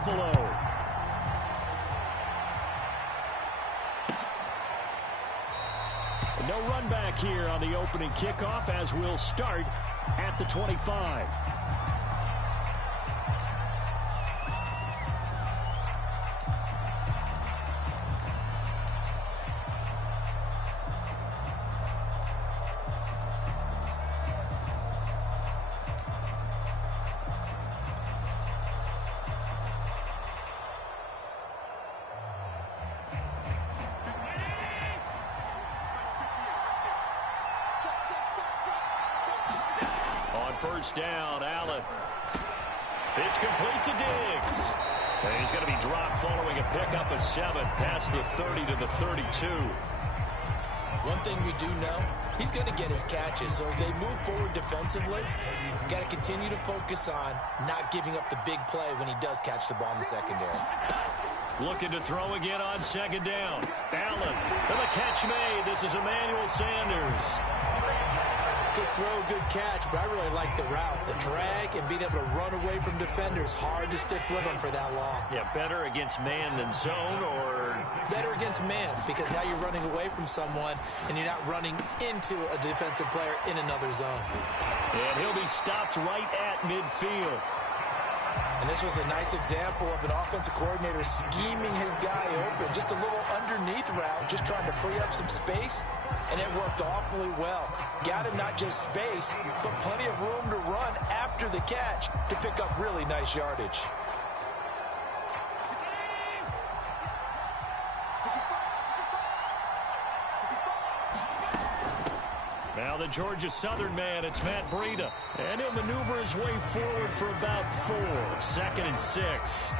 Buffalo. No run back here on the opening kickoff as we'll start at the 25. First down, Allen. It's complete to Diggs. And he's going to be dropped following a pickup of 7 past the 30 to the 32. One thing we do know, he's going to get his catches. So as they move forward defensively, got to continue to focus on not giving up the big play when he does catch the ball in the secondary. Looking to throw again on second down. Allen, and the catch made. This is Emmanuel Sanders. Good throw, good catch, but I really like the route. The drag and being able to run away from defenders. Hard to stick with them for that long. Yeah, better against man than zone, or? Better against man, because now you're running away from someone and you're not running into a defensive player in another zone. And he'll be stopped right at midfield. And this was a nice example of an offensive coordinator scheming his guy open. Just a little underneath route, just trying to free up some space, and it worked awfully well. Got him not just space, but plenty of room to run after the catch to pick up really nice yardage. Now the Georgia Southern man, it's Matt Breida. And he'll maneuver his way forward for about 4. 2nd and 6.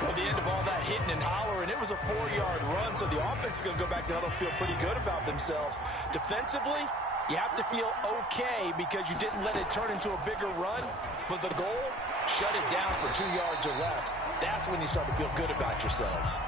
Well, the end of all that hitting and hollering, it was a 4-yard run, so the offense is going to go back to huddle, feel pretty good about themselves. Defensively, you have to feel okay because you didn't let it turn into a bigger run, but the goal, shut it down for 2 yards or less. That's when you start to feel good about yourselves.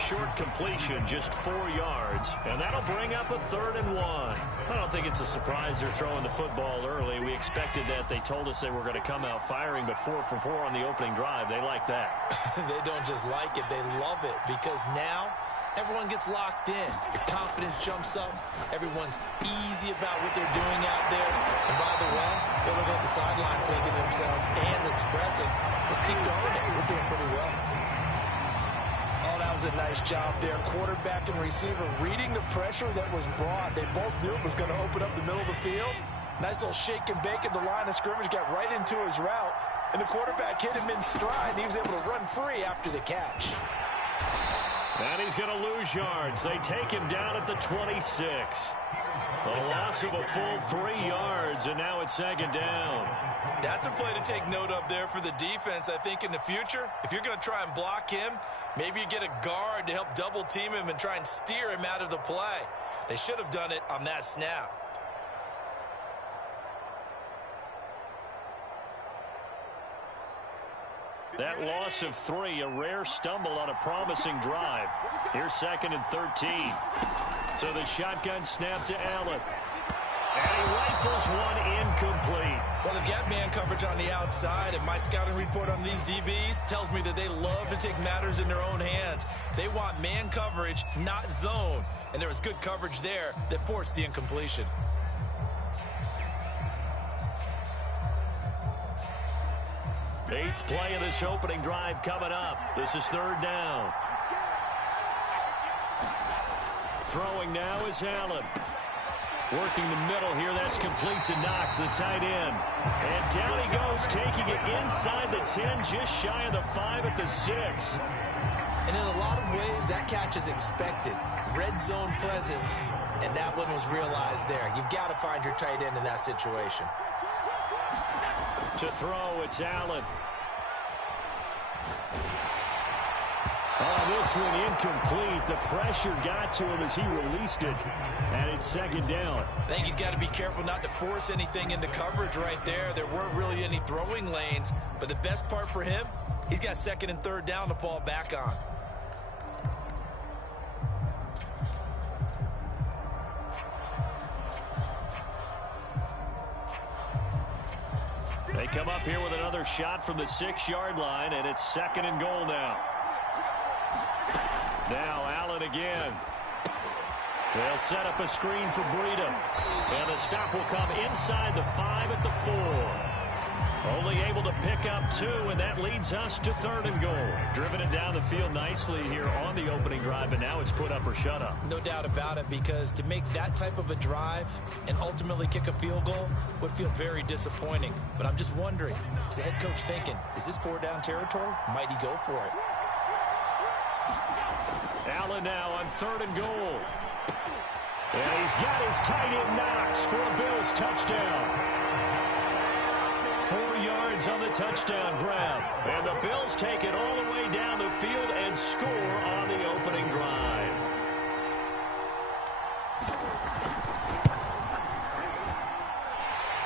Short completion, just 4 yards, and that'll bring up a 3rd and 1. I don't think it's a surprise they're throwing the football early. We expected that. They told us they were going to come out firing, but 4 for 4 on the opening drive. They like that. They don't just like it, they love it, because now everyone gets locked in. Your confidence jumps up. Everyone's easy about what they're doing out there. And by the way, they're looking at the sideline thinking to themselves and expressing, let's keep going it. We're doing pretty well. Oh, that was a nice job there. Quarterback and receiver reading the pressure that was brought. They both knew it was going to open up the middle of the field. Nice little shake and bake at the line of scrimmage, got right into his route. And the quarterback hit him in stride, and he was able to run free after the catch. And he's going to lose yards. They take him down at the 26. A loss of a full 3 yards, and now it's 2nd down. That's a play to take note of there for the defense. I think in the future, if you're going to try and block him, maybe you get a guard to help double team him and try and steer him out of the play. They should have done it on that snap. That loss of 3, a rare stumble on a promising drive. Here's 2nd and 13. So the shotgun snap to Allen. And he rifles one incomplete. Well, they've got man coverage on the outside, and my scouting report on these DBs tells me that they love to take matters in their own hands. They want man coverage, not zone. And there was good coverage there that forced the incompletion. Eighth play of this opening drive coming up. This is 3rd down. Throwing now is Allen. Working the middle here, that's complete to Knox, the tight end. And down he goes, taking it inside the 10, just shy of the 5 at the 6. And in a lot of ways, that catch is expected. Red zone presence, and that one was realized there. You've got to find your tight end in that situation. To throw, it's Allen. Oh, this one incomplete. The pressure got to him as he released it. And it's 2nd down. I think he's got to be careful not to force anything into coverage right there. There weren't really any throwing lanes. But the best part for him, he's got 2nd and 3rd down to fall back on. They come up here with another shot from the 6-yard line, and it's 2nd and goal now. Now Allen again. They'll set up a screen for Breida. And the stop will come inside the 5 at the 4. Only able to pick up 2, and that leads us to 3rd and goal. Driven it down the field nicely here on the opening drive, but now it's put up or shut up. No doubt about it, because to make that type of a drive and ultimately kick a field goal would feel very disappointing. But I'm just wondering, is the head coach thinking, is this 4-down territory? Might he go for it? Allen now on 3rd and goal. And he's got his tight end Knox for a Bills touchdown. 4 yards on the touchdown grab. And the Bills take it all the way down the field and score on the opening drive.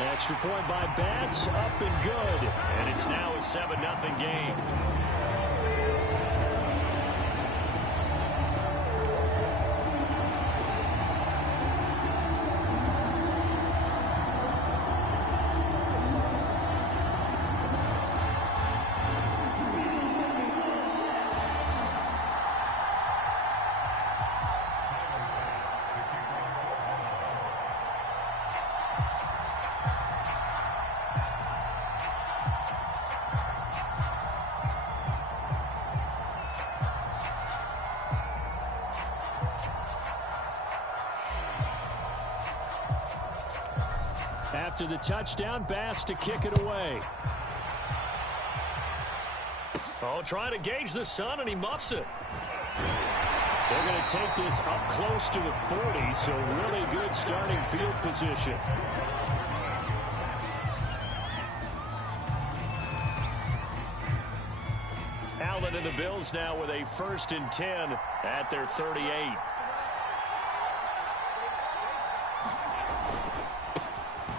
Extra point by Bass, up and good. And it's now a 7-0 game. After the touchdown, Bass to kick it away. Oh, trying to gauge the sun, and he muffs it. They're going to take this up close to the 40, so really good starting field position. Allen and the Bills now with a 1st and 10 at their 38.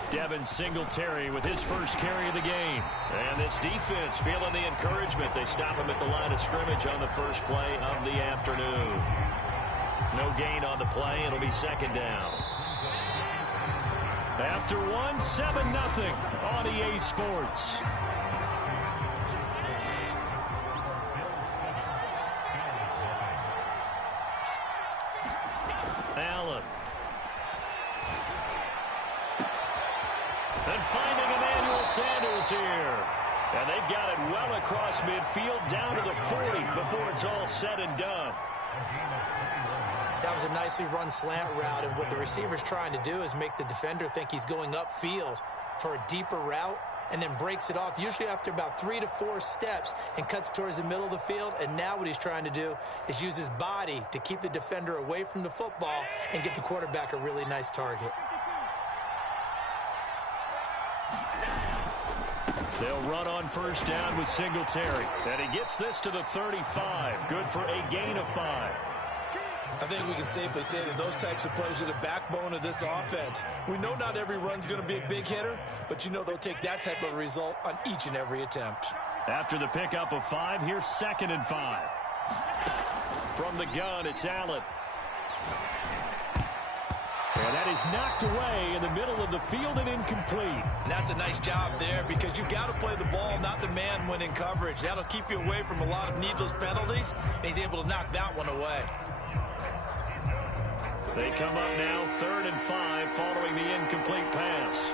Devin Singletary with his first carry of the game. And this defense feeling the encouragement. They stop him at the line of scrimmage on the first play of the afternoon. No gain on the play. It'll be 2nd down. After 1, 7-0 on EA Sports. Allen. And finding Emmanuel Sanders here. And they've got it well across midfield down to the 40 before it's all said and done. That was a nicely run slant route, and what the receiver's trying to do is make the defender think he's going upfield for a deeper route, and then breaks it off, usually after about 3 to 4 steps, and cuts towards the middle of the field. And now what he's trying to do is use his body to keep the defender away from the football and give the quarterback a really nice target. They'll run on 1st down with Singletary. And he gets this to the 35. Good for a gain of 5. I think we can safely say that those types of plays are the backbone of this offense. We know not every run's going to be a big hitter, but you know they'll take that type of result on each and every attempt. After the pickup of 5, here's 2nd and 5. From the gun, it's Allen. And that is knocked away in the middle of the field and incomplete. And that's a nice job there, because you've got to play the ball, not the man when in coverage. That'll keep you away from a lot of needless penalties, and he's able to knock that one away. They come up now 3rd and 5 following the incomplete pass.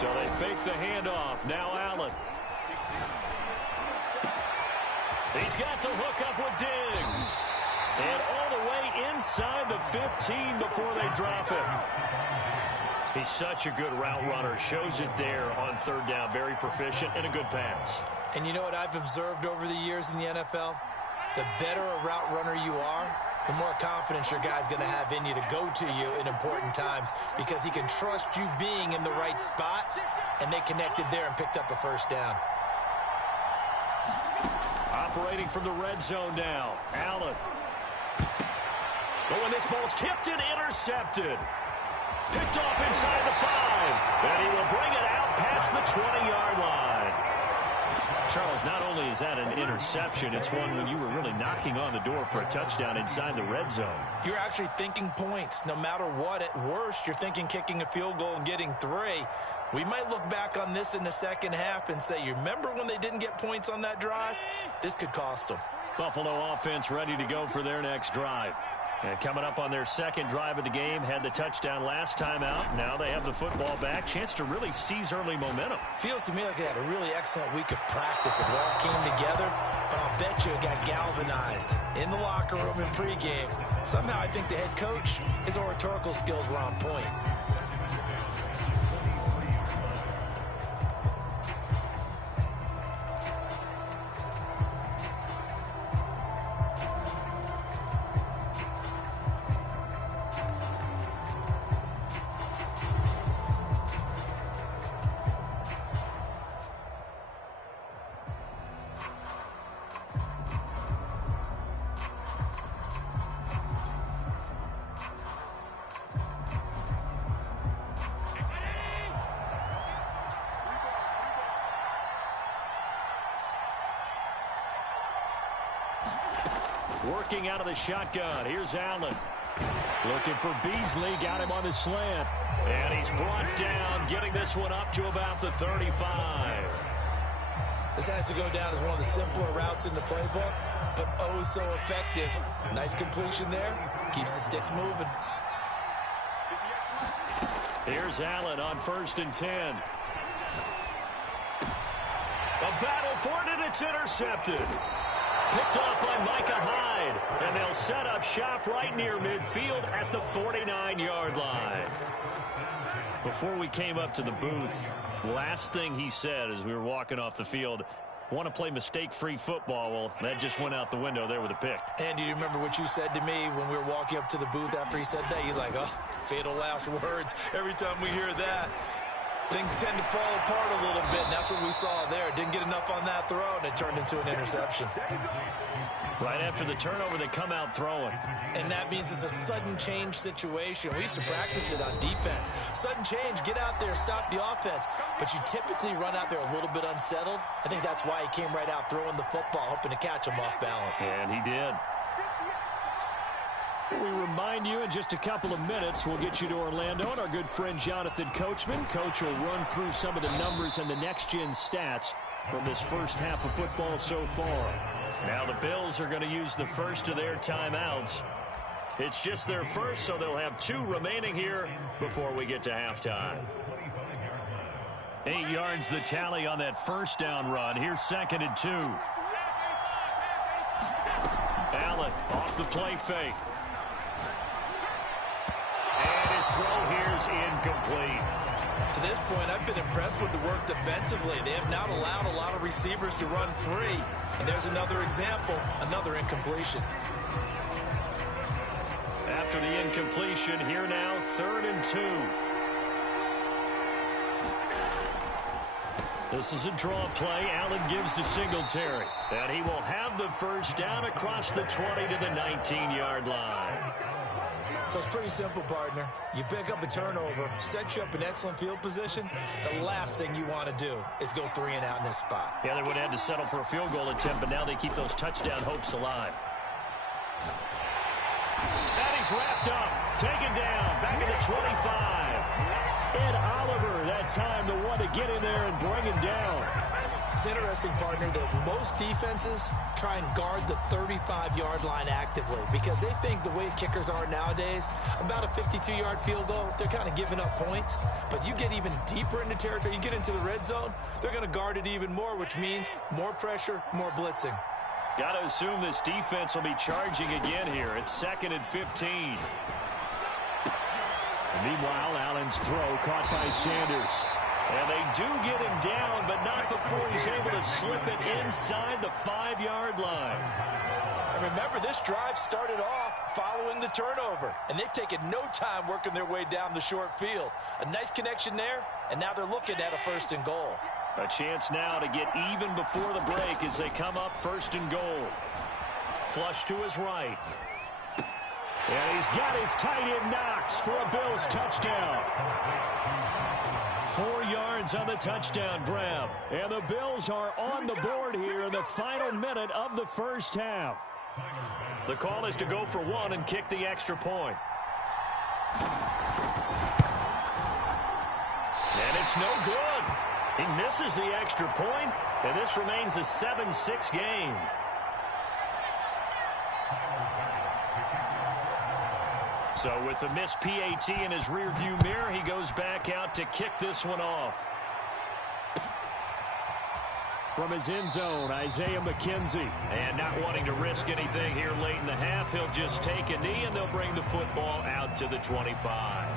So they fake the handoff. Now Allen. He's got the hookup with Diggs. And all the way inside the 15 before they drop it. He's such a good route runner. Shows it there on 3rd down. Very proficient and a good pass. And you know what I've observed over the years in the NFL? The better a route runner you are, the more confidence your guy's going to have in you to go to you in important times, because he can trust you being in the right spot, and they connected there and picked up a 1st down. Operating from the red zone now, Allen. Oh, and this ball's tipped and intercepted. Picked off inside the 5, and he will bring it out past the 20-yard line. Charles, not only is that an interception, it's one when you were really knocking on the door for a touchdown inside the red zone. You're actually thinking points. No matter what, at worst, you're thinking kicking a field goal and getting 3. We might look back on this in the second half and say, you remember when they didn't get points on that drive? This could cost them. Buffalo offense ready to go for their next drive. And coming up on their second drive of the game, had the touchdown last time out. Now they have the football back. Chance to really seize early momentum. Feels to me like they had a really excellent week of practice. It all came together, but I'll bet you it got galvanized in the locker room in pregame. Somehow I think the head coach, his oratorical skills were on point. Working out of the shotgun. Here's Allen. Looking for Beasley. Got him on the slant. And he's brought down, getting this one up to about the 35. This has to go down as one of the simpler routes in the playbook, but oh so effective. Nice completion there. Keeps the sticks moving. Here's Allen on 1st and 10. A battle for it, and it's intercepted. Picked off by Micah Hyde, and they'll set up shop right near midfield at the 49-yard line. Before we came up to the booth, last thing he said as we were walking off the field, want to play mistake-free football. Well, that just went out the window there with a pick. And do you remember what you said to me when we were walking up to the booth after he said that? You're like, oh, fatal last words. Every time we hear that, things tend to fall apart a little bit, and that's what we saw there. Didn't get enough on that throw, and it turned into an interception. Right after the turnover, they come out throwing. And that means it's a sudden change situation. We used to practice it on defense. Sudden change, get out there, stop the offense. But you typically run out there a little bit unsettled. I think that's why he came right out throwing the football, hoping to catch him off balance. And he did. We remind you in just a couple of minutes, we'll get you to Orlando and our good friend Jonathan Coachman. Coach will run through some of the numbers and the next-gen stats from this first half of football so far. Now the Bills are going to use the first of their timeouts. It's just their first, so they'll have 2 remaining here before we get to halftime. 8 yards the tally on that first down run. Here's 2nd and 2. Allen off the play fake. And his throw here's incomplete. To this point, I've been impressed with the work defensively. They have not allowed a lot of receivers to run free. And there's another example, another incompletion. After the incompletion, here now, 3rd and 2. This is a draw play. Allen gives to Singletary. And he will have the first down across the 20 to the 19-yard line. So it's pretty simple, partner. You pick up a turnover, set you up in excellent field position. The last thing you want to do is go 3 and out in this spot. Yeah, they would have had to settle for a field goal attempt, but now they keep those touchdown hopes alive. And he's wrapped up, taken down, back at the 25. Ed Oliver, that time the one to get in there and bring him down. It's interesting, partner, that most defenses try and guard the 35-yard line actively because they think the way kickers are nowadays, about a 52-yard field goal, they're kind of giving up points. But you get even deeper into territory, you get into the red zone, they're going to guard it even more, which means more pressure, more blitzing. Got to assume this defense will be charging again here. It's 2nd and 15. Meanwhile, Allen's throw caught by Sanders. And they do get him down, but not before he's able to slip it inside the 5-yard line. And remember, this drive started off following the turnover, and they've taken no time working their way down the short field. A nice connection there, and now they're looking at a 1st and goal. A chance now to get even before the break as they come up 1st and goal. Flush to his right. And he's got his tight end Knox for a Bills touchdown. 4 yards on the touchdown grab. And the Bills are on the board here in the final minute of the first half. The call is to go for one and kick the extra point. And it's no good. He misses the extra point, and this remains a 7-6 game. So with the missed PAT in his rearview mirror, he goes back out to kick this one off. From his end zone, Isaiah McKenzie. And not wanting to risk anything here late in the half, he'll just take a knee, and they'll bring the football out to the 25.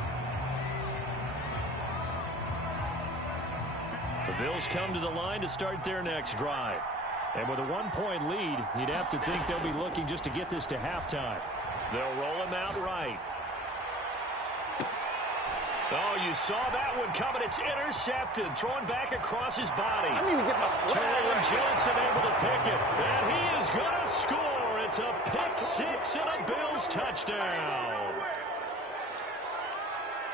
The Bills come to the line to start their next drive. And with a 1-point lead, you'd have to think they'll be looking just to get this to halftime. They'll roll him out right. Oh, you saw that one coming. It's intercepted. Thrown back across his body. I need to get my swag right. Johnson able to pick it. And he is going to score. It's a pick six and a Bills touchdown.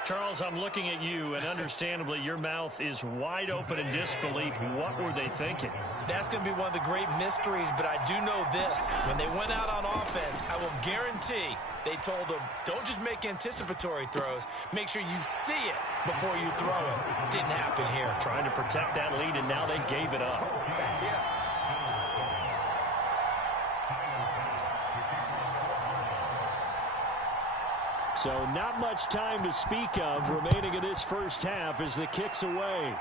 Charles, I'm looking at you, and understandably, your mouth is wide open in disbelief. What were they thinking? That's going to be one of the great mysteries, but I do know this. When they went out on offense, I will guarantee they told them, don't just make anticipatory throws. Make sure you see it before you throw it. Didn't happen here. Trying to protect that lead, and now they gave it up. So not much time to speak of remaining in this first half as the kick's away.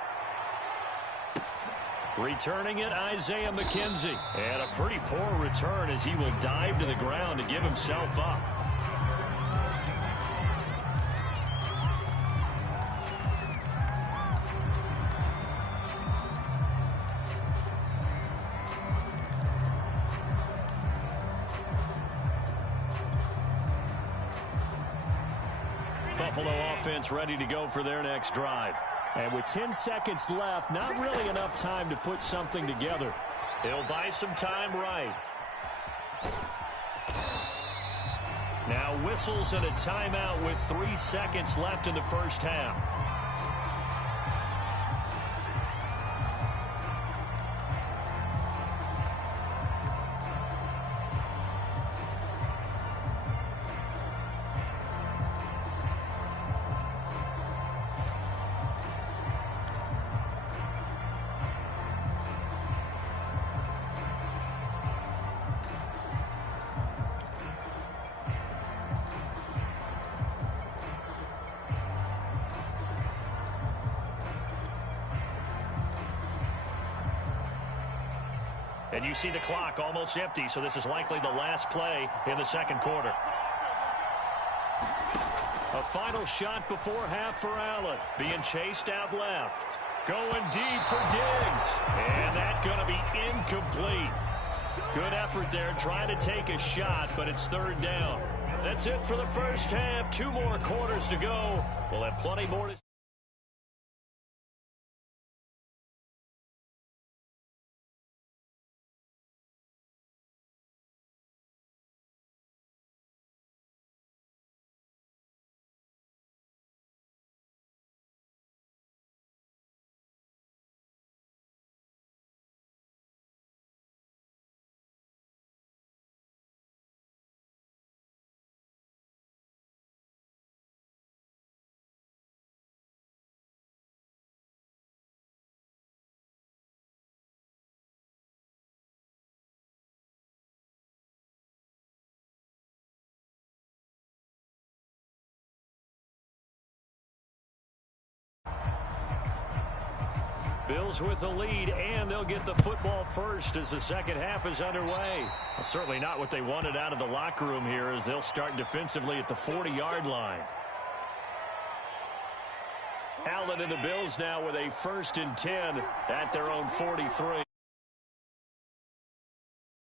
Returning it, Isaiah McKenzie. And a pretty poor return as he will dive to the ground to give himself up. Buffalo offense ready to go for their next drive. And with 10 seconds left, not really enough time to put something together. He'll buy some time right. Now whistles and a timeout with 3 seconds left in the first half. And you see the clock almost empty, so this is likely the last play in the second quarter. A final shot before half for Allen. Being chased out left. Going deep for Diggs. And that's going to be incomplete. Good effort there trying to take a shot, but it's third down. That's it for the first half. 2 more quarters to go. We'll have plenty more to Bills with the lead, and they'll get the football first as the second half is underway. Well, certainly not what they wanted out of the locker room here as they'll start defensively at the 40-yard line. Allen and the Bills now with a 1st and 10 at their own 43.